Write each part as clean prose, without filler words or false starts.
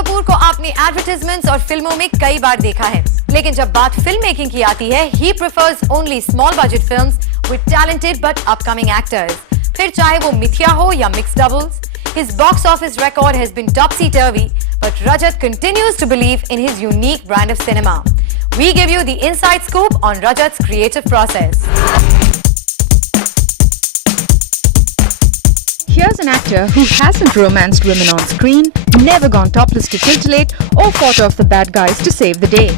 कपूर को आपने एडवर्टाइजमेंट्स और फिल्मों में कई बार देखा है, लेकिन जब बात फिल्म मेकिंग की आती है, he prefers only small budget films with talented but upcoming actors. फिर चाहे वो मिथ्या हो या mixed doubles, his box office record has been topsy-turvy, but Rajat continues to believe in his unique brand of cinema. We give you the inside scoop on Rajat's creative process. Here's an actor who hasn't romanced women on screen, never gone topless to titillate, or fought off the bad guys to save the day.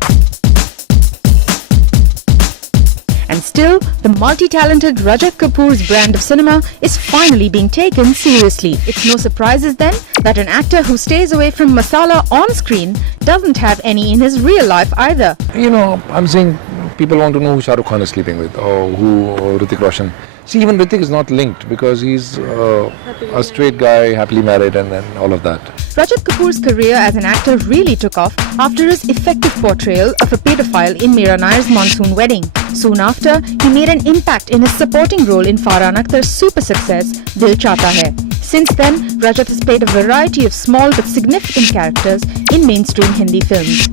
And still, the multi-talented Rajat Kapoor's brand of cinema is finally being taken seriously. It's no surprises then that an actor who stays away from masala on screen doesn't have any in his real life either. You know, I'm saying people want to know who Shah Rukh Khan is sleeping with or who Hrithik Roshan. See, even Hrithik is not linked because he's a straight guy, happily married and all of that. Rajat Kapoor's career as an actor really took off after his effective portrayal of a pedophile in Meera Nair's Monsoon Wedding. Soon after, he made an impact in his supporting role in Farhan Akhtar's super success, Dil Chahta Hai. Since then, Rajat has played a variety of small but significant characters in mainstream Hindi films.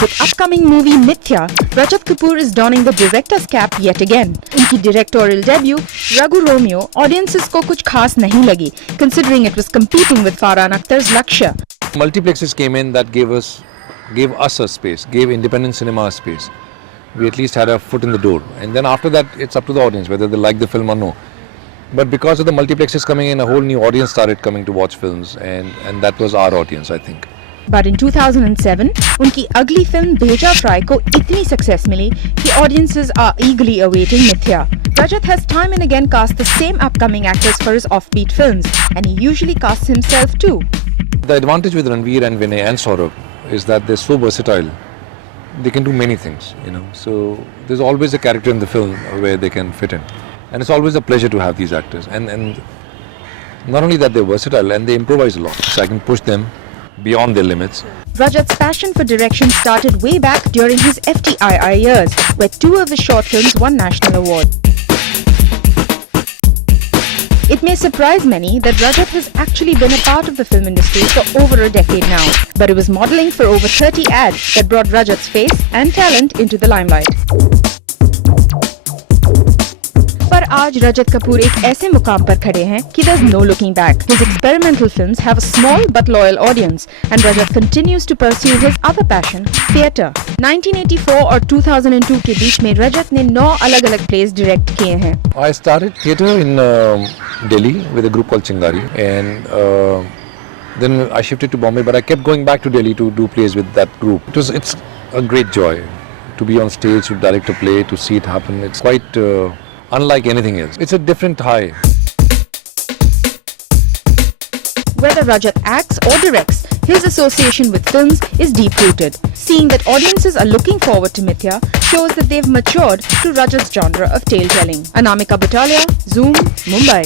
With upcoming movie Mithya, Rajat Kapoor is donning the director's cap yet again. उनकी directorial debut, Raghu Romeo, audiences को कुछ खास नहीं लगी, considering it was competing with Farhan Akhtar's Lakshya. Multiplexes came in that gave us a space, gave independent cinema a space. We at least had a foot in the door. And then after that, it's up to the audience whether they like the film or no. But because of the multiplexes coming in, a whole new audience started coming to watch films, and that was our audience, I think. But in 2007, उनकी अगली film भेजा fry को इतनी success मिली कि audiences are eagerly awaiting Mithya. Rajat has time and again cast the same upcoming actors for his offbeat films, and he usually casts himself too. The advantage with Ranveer and Vinay and Saurabh is that they're so versatile. They can do many things, you know. So there's always a character in the film where they can fit in, and it's always a pleasure to have these actors. And not only that, they're versatile and they improvise a lot, so I can push them beyond their limits. Rajat's passion for direction started way back during his FTII years, where 2 of his short films won national award. It may surprise many that Rajat has actually been a part of the film industry for over a decade now, but it was modelling for over 30 ads that brought Rajat's face and talent into the limelight. पर आज रजत कपूर एक ऐसे मुकाम पर खड़े हैं कि there's no looking back. His experimental films have a small but loyal audience, and Rajat continues to pursue his other passion, theatre. 1984 और 2002 के बीच में रजत ने 9 अलग-अलग plays direct किए हैं. I started theatre in Delhi with a group called Chingari, and then I shifted to Bombay, but I kept going back to Delhi to do plays with that group. It's a great joy to be on stage, to direct a play, to see it happen. It's quite unlike anything else. It's a different high. Whether Rajat acts or directs, his association with films is deep-rooted. Seeing that audiences are looking forward to Mithya shows that they've matured to Rajat's genre of tale-telling. Anamika Batalia, Zoom, Mumbai.